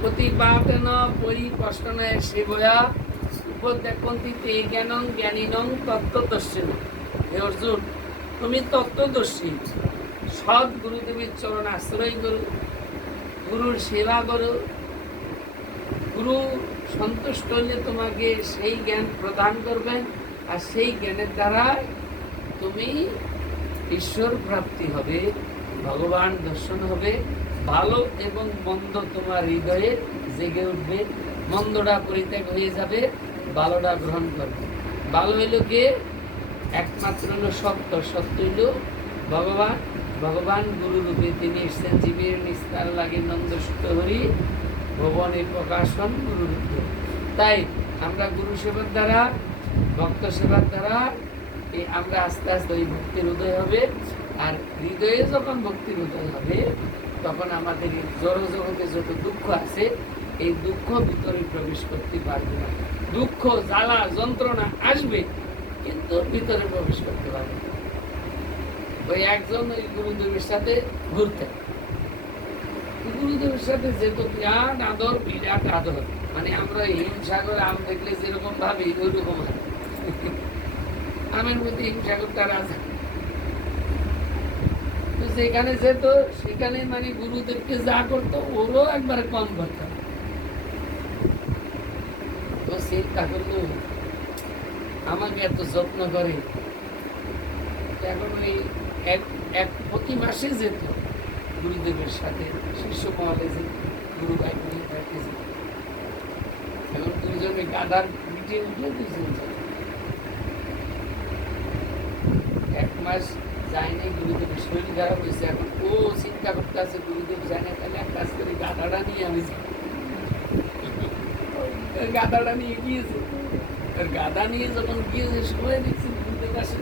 প্রতিপাদন পরিপষ্টন সেবয়া উপদেকন্তিতে জ্ঞানং জ্ঞানীনং তত্ত্বদর্শিন হে অর্জুন, তুমি তত্ত্বদর্শী। সৎ গুরুদেবের চরণ আশ্রয় করো। গুরুর সেবা করো। গুরু সন্তুষ্ট হলে তোমাকে সেই জ্ঞান প্রদান করবেন আর সেই জ্ঞানের দ্বারা তুমি ঈশ্বর প্রাপ্তি হবে। ভগবান দর্শন হবে। ভালো এবং মন্দ তোমার হৃদয়ে জেগে উঠবে। মন্দটা পরিত্যাগ হয়ে যাবে, ভালোটা গ্রহণ করবে। ভালো হইল কে? একমাত্র হলো সত্য। সত্য হইল ভগবান। ভগবান গুরু রূপে তিনি এসছেন। জীবের নিস্তার লাগে নন্দ সুত হরি ভবনের প্রকাশন গুরু রূপে তাই আমরা গুরু সেবার দ্বারা, ভক্ত সেবার দ্বারা আমরা আস্তে আস্তে ওই ভক্তির উদয় হবে। হৃদয়ে যখন ভক্তির উদয় হবে, তখন আমাদের এই জড় জগতে যত দুঃখ আছে, এই দুঃখ ভিতরে প্রবেশ করতে পারবে না। দুঃখ, জ্বালা, যন্ত্রণা আসবে, কিন্তু ভিতরে প্রবেশ করতে পারবে না। ওই একজন ওই গুরুদেবের সাথে ঘুরতে। গুরুদেবের সাথে যেত বিরাট আদর বিরাট আদর। মানে আমরা হিমসাগর আম দেখলে যেরকম ভাবি ওই রকম হয়। আমের মধ্যে হিমসাগরটা রাজা। তো যেখানে যেত, সেখানে মানে গুরুদেবকে যা করতো, ওরও একবার কম করতো। তো চিন্তা করল আমাকে এত যত্ন করে। এখন ওই এক এক প্রতি মাসে যেত গুরুদেবের সাথে, শিষ্য মহলে যে গুরু ভাই গুরু ভাইকে যেত। এখন দুইজনে গাদার পিঠে উঠলে দুইজন যেত এক মাস যায়নি গুরুদেবের শরীর খারাপ হয়েছে এখন ও চিন্তা করতে আছে গুরুদেব যায় না তাহলে এক কাজ করি, গাদাটা নিয়ে আমি যাই। গাদাটা নিয়ে গিয়েছে। গাদা নিয়ে যখন গিয়েছে, সবাই দেখছি গুরুদেব আসে।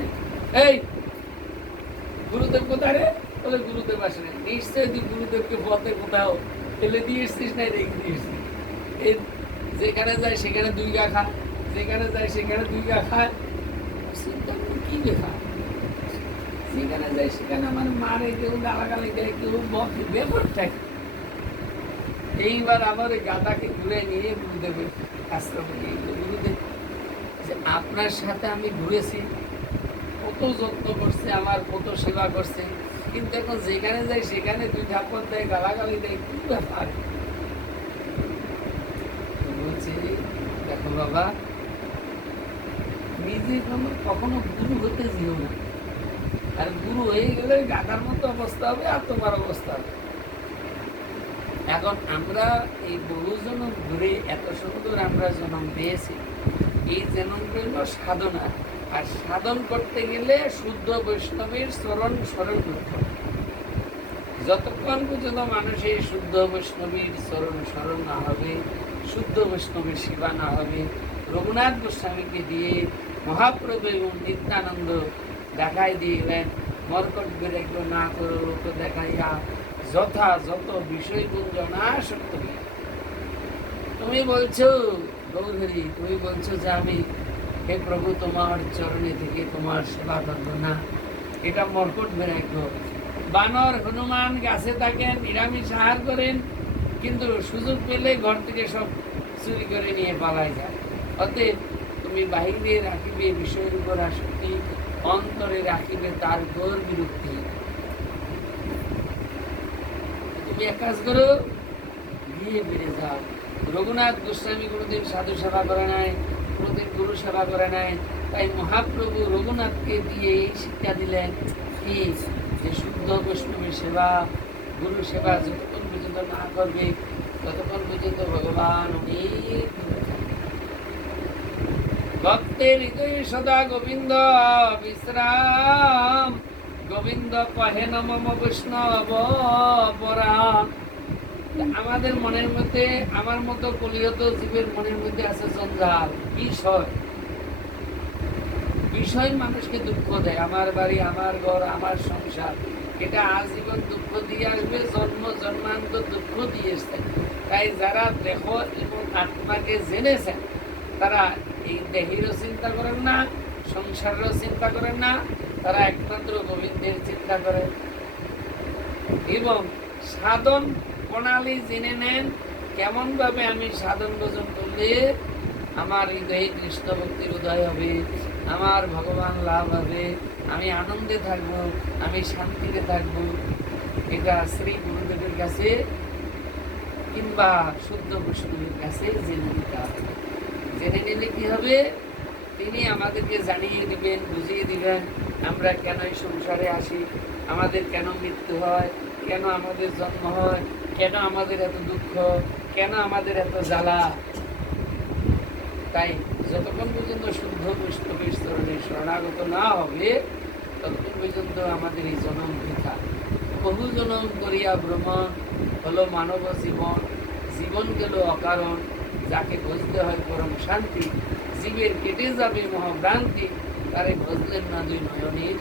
এই, গুরুদেব কোথায় রে? বলে, গুরুদেব আসে না নিশ্চয়ই তুই গুরুদেবকে পথে কোথাও। ফেলে দিয়ে এসছিস না, রেখে দিয়ে এসছিস। যেখানে যায়, সেখানে দুই গা খা যেখানে যায়, সেখানে দুই গা খায়। চিন্তা কি লেখা? যেখানে যায় সেখানে আমার মারে কেউ গালাগালি দেয়, কেউ বকে ব্যাপারটা কি? এইবার আমার ওই গাদাকে ঘুরে নিয়ে গুরুদেবের নিয়ে গুরুদেব, যে আপনার সাথে আমি ঘুরেছি, কত যত্ন করছে আমার, কত সেবা করছে। কিন্তু এখন যেখানে যাই সেখানে দুই ঝাপট দেয়, গালাগালি দেয়, কি ব্যাপার? বলছি, দেখো বাবা নিজে কখনো গুরু হতে যেও না। আর গুরু হয়ে গেলে গাদার মতো অবস্থা হবে আর তোমার অবস্থা হবে। এখন আমরা এই বহু জনম ঘুরে এত সুন্দর আমরা জন্ম পেয়েছি। এই জন্ম হইল সাধনা। আর সাধন করতে গেলে শুদ্ধ বৈষ্ণবের স্মরণ স্মরণ করতে হবে। যতক্ষণ পর্যন্ত মানুষের শুদ্ধ বৈষ্ণবীর স্মরণ স্মরণ না হবে, শুদ্ধ বৈষ্ণবের সেবা না হবে, রঘুনাথ গোস্বামীকে দিয়ে মহাপ্রভু এবং নিত্যানন্দ দেখাই দিলেন। মর্কট বিরাগ্য না করো লোক দেখাইয়া যথা যত বিষয় গুঞ্জনা সত্য তুমি বলছো, গৌরহরি, তুমি বলছো যে আমি, হে প্রভু, তোমার চরণে থেকে তোমার সেবা করব না। এটা মর্কট বিরাগ্য বানর, হনুমান, গাছে থাকেন নিরামিষ আহার করেন, কিন্তু সুযোগ পেলে ঘর থেকে সব চুরি করে নিয়ে পালাই যায়। অতএব তুমি বাহিরে রাখিবে, বিষয়ের উপর আসক্তি অন্তরে রাখিবে তার ঘোর বিরক্তি তুমি এক কাজ করো, গিয়ে বেড়ে যাও। রঘুনাথ গোস্বামী কোনোদিন সাধু সেবা করে নাই, কোনোদিন গুরু সেবা করে নাই। তাই মহাপ্রভু রঘুনাথকে দিয়ে এই শিক্ষা দিলেন কি? যে শুদ্ধ বৈষ্ণবের সেবা গুরু সেবা যতক্ষণ পর্যন্ত না করবে, ততক্ষণ পর্যন্ত ভগবান অনেক। ভক্তের হৃদয়ে সদা গোবিন্দ বিশ্রাম। গোবিন্দ কহেন মম বৈষ্ণব পরাণ আমাদের মনের মধ্যে, আমার মতো কলিয়ত জীবের মনের মধ্যে আছে জঞ্জাল, বিষয়। বিষয় মানুষকে দুঃখ দেয়, আমার বাড়ি, আমার ঘর, আমার সংসার। এটা আজীবন দুঃখ দিয়ে আসবে, জন্ম, জন্মান্ত দুঃখ দিয়ে তাই যারা দেহ এবং আত্মাকে জেনেছেন তারা এই দেহেরও চিন্তা করেন না, সংসারেরও চিন্তা করেন না, তারা একমাত্র গোবিন্দের চিন্তা করেন। এবং সাধন প্রণালী জেনে নেন, কেমনভাবে আমি সাধন ভোজন করলে আমার হৃদয়ে কৃষ্ণ ভক্তির উদয় হবে, আমার ভগবান লাভ হবে, আমি আনন্দে থাকব, আমি শান্তিতে থাকব। এটা শ্রী গুরুদেবের কাছে কিংবা শুদ্ধ বৈষ্ণবের কাছে জেনে নিতে হবে। জেনে নিলে কি হবে? তিনি আমাদেরকে জানিয়ে দিবেন, বুঝিয়ে দিবেন, আমরা কেন এই সংসারে আসি? আমাদের কেন মৃত্যু হয়? কেন আমাদের জন্ম হয়? কেন আমাদের এত দুঃখ? কেন আমাদের এত জ্বালা? তাই যতক্ষণ পর্যন্ত শুদ্ধ বৈষ্ণবের চরণে শরণাগত না হবে, ততক্ষণ পর্যন্ত আমাদের এই জনম বৃথা। বহু জনম করিয়া ভ্রমণ হলো মানব জীবন। জীবন গেল অকারণ। যাকে বুঝতে হয় পরম শান্তি, জীবের কেটে যাবে মহাভ্রান্তি, তারে বুঝলেন না দুই নয়নের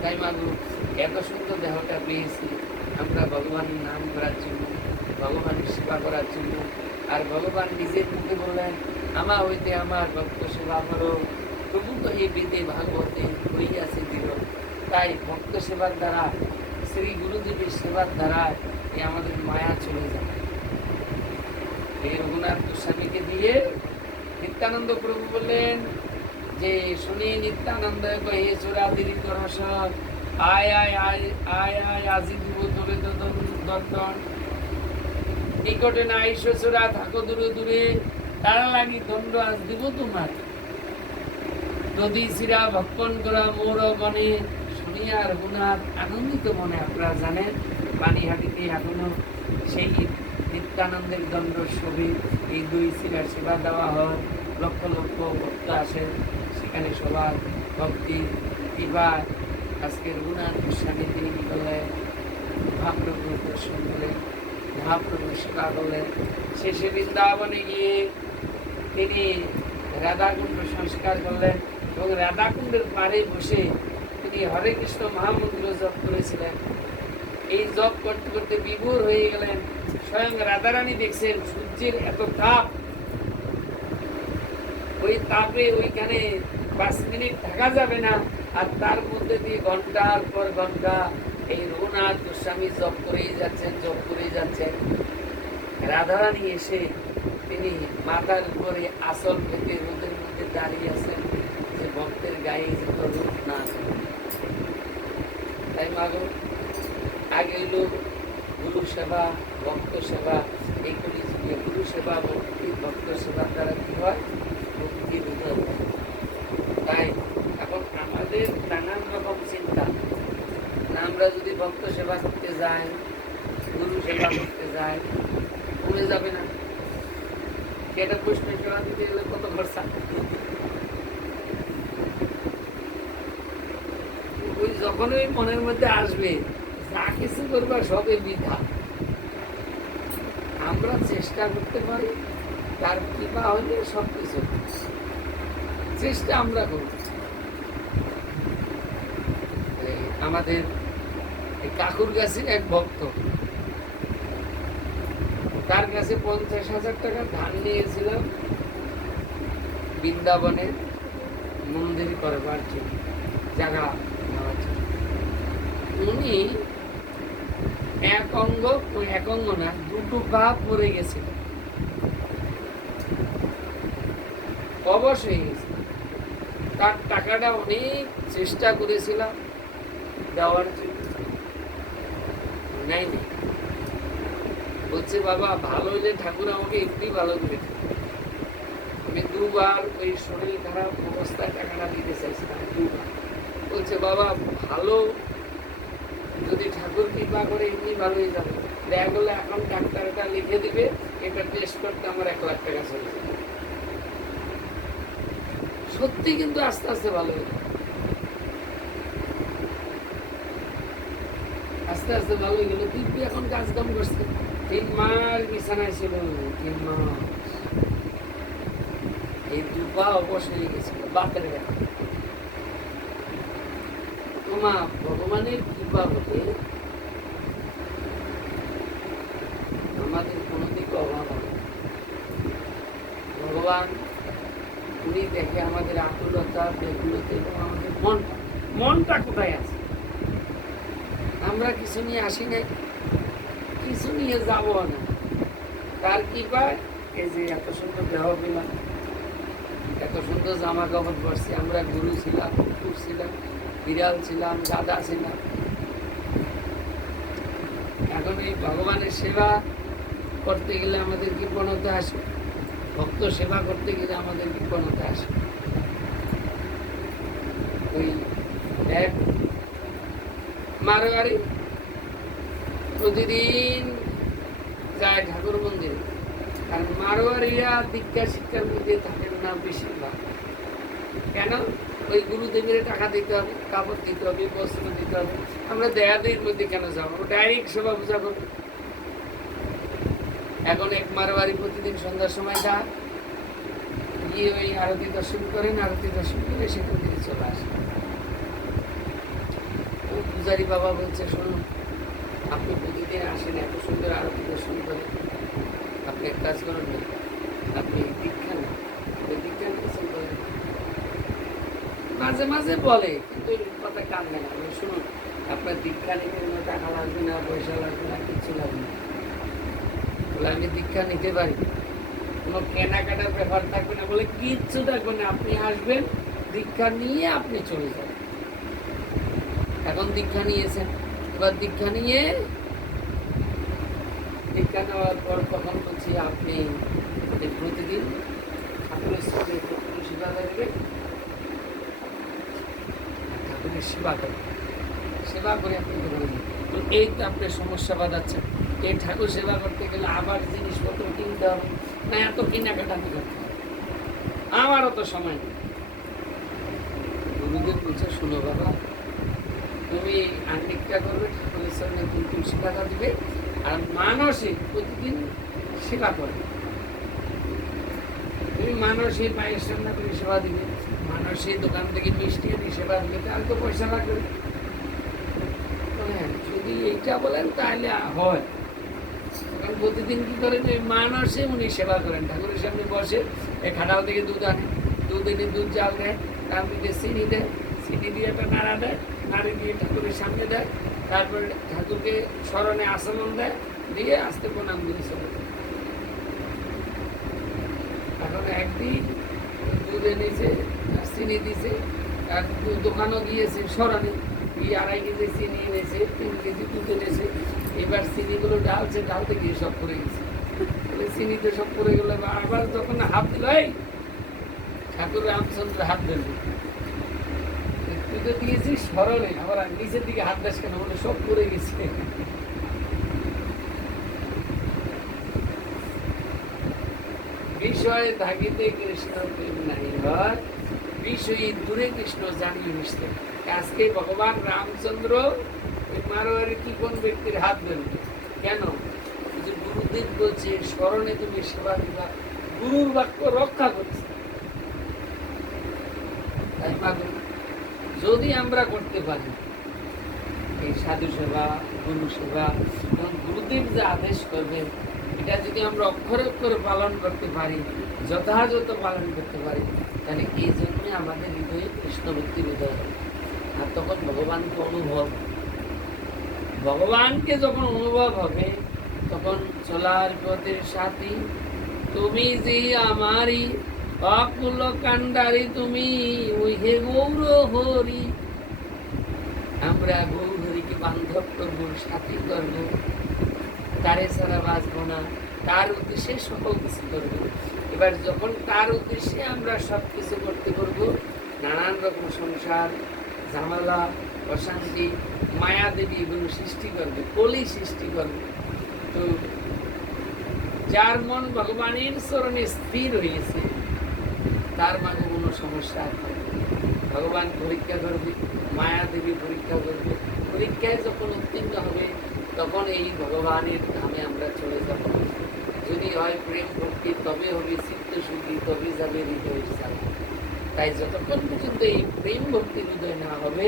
তাই মাগু, এত সুন্দর দেহটা পেয়েছি। আমরা ভগবানের নাম করার জন্য, ভগবানের সেবা করার জন্য, আর ভগবান নিজের মুখে বললেন আমা হইতে আমার ভক্ত সেবা করো। প্রভু তো এই বিদে ভাগবতে হইয়াছে দৃঢ় তাই ভক্ত সেবার দ্বারা, শ্রী গুরুদেবের সেবার দ্বারা এ আমাদের মায়া চলে যায়। এই রঘুনাথ গোস্বামীকে দিয়ে নিত্যানন্দ প্রভু বললেন, যে শুনি নিত্যানন্দ কহে চোরাদিরিত রস আয় আয় আয় আয় আয়, আজি দিব তোরে দন্দন নিকটে না আইসো চোরা থাকো দূরে দূরে, তারা লাগি দণ্ড আজ দিব তোমার। নদী শিরা ভক্ষণ করা মোর মনে শুনিয়া রঘুনাথ আনন্দিত মনে আপনারা জানেন পানিহাটিতে এখনও সেই নিত্যানন্দের দণ্ড ছবি, এই দুই শিরার সেবা দেওয়া হয়। লক্ষ লক্ষ ভক্ত আসে সেখানে সবার ভক্তি। এবার আজকে রঘুনাথ গোস্বামী তিনি কি করলেন মহাপ্রভুর দর্শন করলেন মহাপ্রভুর সেবা করলেন। শেষে বৃন্দাবনে গিয়ে তিনি রাধাকুণ্ড সংস্কার করলেন এবং রাধাকুণ্ডের পাড়ে বসে তিনি হরে কৃষ্ণ মহামন্ত্র জপ করেছিলেন। এই জপ করতে করতে বিভোর হয়ে গেলেন। স্বয়ং রাধারানী দেখছেন সূর্যের এত তাপ ওই তাপে ওইখানে পাঁচ মিনিট থাকা যাবে না, আর তার মধ্যে দিয়ে ঘণ্টার পর ঘণ্টা এই রঘুনাথ গোস্বামী জপ করেই যাচ্ছেন, জপ করেই যাচ্ছেন রাধারানী এসে তিনি মাথার উপরে আসল পেতে রোদের মধ্যে দাঁড়িয়ে আছেন যে ভক্তের গায়ে যত রূপ না। তাই মাগো আগে হইল গুরু সেবা, ভক্ত সেবা এইগুলি গুরু সেবা, ভক্তি, ভক্ত সেবার দ্বারা কী হয়? ভক্তি হয়। তাই এখন আমাদের নানান রকম চিন্তা। আমরা যদি ভক্ত সেবা করতে যাই, গুরু সেবা করতে যাই কমে যাবে না। সেটা পুষ্প সেবা দিতে গেলে কত খরচা? ওই যখন ওই মনের মধ্যে আসবে কিছু করবা সবে বিধা আমরা চেষ্টা করতে পারি, তার কৃপা হলে সব কিছু চেষ্টা আমরা করব আমাদের কাকুর কাছে এক ভক্ত, তার কাছে পঞ্চাশ হাজার টাকা ধান নিয়েছিলাম বৃন্দাবনে মন্দির করবার জন্য জায়গা নেওয়ার জন্য। উনি এক অঙ্গ এক অঙ্গ না, দুটো পা পড়ে গেছে। অবশ হয়ে গেছে। তার টাকাটা অনেক চেষ্টা করেছিলাম দেওয়ার জন্য। নাই বলছে, বাবা, ভালো হইলে ঠাকুর আমাকে এমনি ভালো করে আমি দুবার ওই শরীর খারাপ অবস্থায় টাকাটা দিতে চাইছিলাম, দুবার। বলছে, বাবা, ভালো যদি ঠাকুর কৃপা করে, এমনি ভালো হয়ে যাবে। দেখা গেলো এখন ডাক্তারটা লিখে দিবে, এটা টেস্ট করতে আমার এক লাখ টাকা চলে যাবে। সত্যি কিন্তু আস্তে আস্তে ভালো হয়ে আস্তে আস্তে ভালো হয়ে গেল দিব্যি এখন কাজ কাম করছে। তিন মাস বিছানায় ছিল, তিন মাস। এই দুপা অবশ হয়ে গেছিল, বাপের গায়ে তোমা, ভগবানের আমাদের কোনো দিকে অভাব হবে ভগবান, উনি দেখে আমাদের আমাদের মনটা মনটা কোথায় আছে? আমরা কিছু নিয়ে আসি নাই, কিছু নিয়ে যাব না। তার কি পায় এই যে এত সুন্দর দেহ পেলাম, এত সুন্দর জামা কাপড় পরছি, আমরা গুরু ছিলাম কুকুর ছিলাম, বিড়াল ছিলাম দাদা ছিলাম। এখন এই ভগবানের সেবা করতে গেলে আমাদের কৃপণতা আসে ভক্ত সেবা করতে গেলে আমাদের কৃপণতা আসে ওই এক মারোয়ারি প্রতিদিন যায় ঠাকুর মন্দিরে। কারণ মারোয়ারিরা দীক্ষা শিক্ষার মধ্যে থাকেন না বেশিরভাগ। কেন? ওই গুরুদেবের টাকা দিতে হবে, কাপড় দিতে হবে, বস্ত্র দিতে হবে। আমরা দেয়াদের মধ্যে কেন যাব? ডাইরেক্ট সেবা পূজা করব। এখন এক মারোয়ারি প্রতিদিন সন্ধ্যার সময় যা, গিয়ে ওই আরতি দর্শন করেন আরতি দর্শন করে সেখান থেকে চলে আসে। ও পূজারি বাবা বলছে শুনুন আপনি প্রতিদিন আসেন, এত সুন্দর আরতি দর্শন করেন আপনি এক কাজ করেন আপনি দীক্ষা নেন আপনি দীক্ষা নিয়েছেন বলেন মাঝে মাঝে বলে, কিন্তু কথা কান না। শুনুন, আপনার দীক্ষা নিতে কোনো টাকা লাগবে না, পয়সা লাগবে না কিচ্ছু লাগবে না। বলে, আমি দীক্ষা নিতে পারি। কোনো কেনাকাটার ব্যাপার থাকবে না। বলে, কিচ্ছু থাকবে না। আপনি আসবেন, দীক্ষা নিয়ে আপনি চলে যাবেন। এখন দীক্ষা নিয়েছেন। এবার দীক্ষা নিয়ে, দীক্ষা নেওয়ার পর তখন বলছি, আপনি প্রতিদিন ঠাকুরের সাথে ঠাকুরের সেবা করবেন ঠাকুরের সেবা করবেন সেবা করে আপনি। তো এই তো আপনার সমস্যা বাঁধাচ্ছেন এই ঠাকুর সেবা করতে গেলে আবার জিনিসপত্র কিনতে হবে। না, এত কেনাকাটা করতে হবে। আমারও তো সময় নেই। গুরুদেব বলছে, শুনো বাবা, তুমি আঙ্গিকটা করবে, ঠাকুরের সামনে তুমি তুলসী দিবে, আর মানসিক প্রতিদিন সেবা করবে। তুমি মানসিক মায়ের সামনে তুমি সেবা দিবে। মানসিক দোকান থেকে মিষ্টি এনে সেবা দিবে, তাহলে তো পয়সা লাগবে। হ্যাঁ যদি এইটা বলেন তাহলে হয়। কারণ প্রতিদিন কি করেন, ওই মানসে উনি সেবা করেন। ঠাকুরের সামনে বসে, এই খাটাল থেকে দুধ আনে। দুধ এনে দুধ জাল দেয়, তার মধ্যে চিনি দেয়। চিনি দিয়ে একটা নাড়া দেয়, নাড়ি দিয়ে ঠাকুরের সামনে দেয়। তারপরে ঠাকুরকে স্মরণে আচরণ দেয়, দিয়ে আস্তে প্রণাম দিয়ে চলে যায়। এখন একদিন দুধ এনেছে চিনি দিছে দোকানও গিয়েছে স্মরণে গিয়ে আড়াই কেজি চিনি এনেছে, তিন কেজি দুধ এনেছে। এবার চিনিগুলো ডালছে, ডালতে গিয়ে সব পড়ে গেছে। চিনিতে সব পড়ে গেলো আবার যখন হাত দিল, এই ঠাকুর রামচন্দ্র হাত দিল তুই তো দিয়েছিস স্মরণে আবার নিচের দিকে হাত দাস কেন? বলে সব পড়ে গেছে। বিষয় থাকিতে কৃষ্ণ নাই হয় বিষয়ী দূরে কৃষ্ণ জানিয়ে মিশতে। আজকে ভগবান রামচন্দ্র মারোয়ারি কি কোন ব্যক্তির হাত ধরবে কেন? যে গুরুদেব বলছে, স্মরণে তুমি সেবা দিবা, গুরুর বাক্য রক্ষা করছে। তাই ভাবুন যদি আমরা করতে পারি, এই সাধু সেবা গুরু সেবা গুরুদেব যে আদেশ করবেন এটা যদি আমরা অক্ষরে অক্ষরে পালন করতে পারি, যথাযথ পালন করতে পারি, তাহলে এই জন্য আমাদের হৃদয়ে কৃষ্ণভক্তির হৃদয় হবে আর তখন ভগবানকে অনুভব ভগবানকে যখন অনুভব হবে, তখন চলার পথের সাথী তুমি যে আমারই অকুল কান্ডারি তুমি ওই হে গৌর হরি আমরা গৌর হরিকে বান্ধব করব, সাথী করব। তারে ছাড়া বাঁচবো না। তার উদ্দেশ্যে সকল কিছু করব। এবার যখন তার উদ্দেশ্যে আমরা সব কিছু করতে করব নানান রকম সংসার, ঝামেলা, অশান্তি, মায়া দেবী এগুলো সৃষ্টি করবে, কলি সৃষ্টি করবে। তো যার মন ভগবানের চরণে স্থির হয়েছে, তার মাঝে কোনো সমস্যা থাকবে ভগবান পরীক্ষা করবে, মায়া দেবী পরীক্ষা করবে। পরীক্ষায় যখন উত্তীর্ণ হবে তখন এই ভগবানের ধামে আমরা চলে যাব। যদি হয় প্রেম ভক্তি, তবে হবে চিত্ত শুদ্ধি তবে যাবে হৃদয়ের চালা তাই যতক্ষণ পর্যন্ত এই প্রেম ভক্তির উদয় না হবে,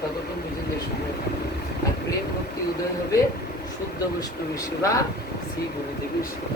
ততক্ষণ পর্যন্ত সময় থাকবে। আর প্রেম ভক্তি উদয় হবে শুদ্ধ বৈষ্ণবী সেবা, শ্রী গুরুদেবের সেবা